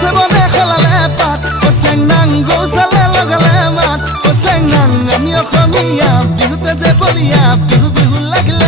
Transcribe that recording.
গছে বনে খলালে পাত ও চেংনাং গৌচালে লগালে মাত ও চেংনাং আমি অসমীয়া বিহুতে যে বলিয়া বিহু বিহু লাগিলে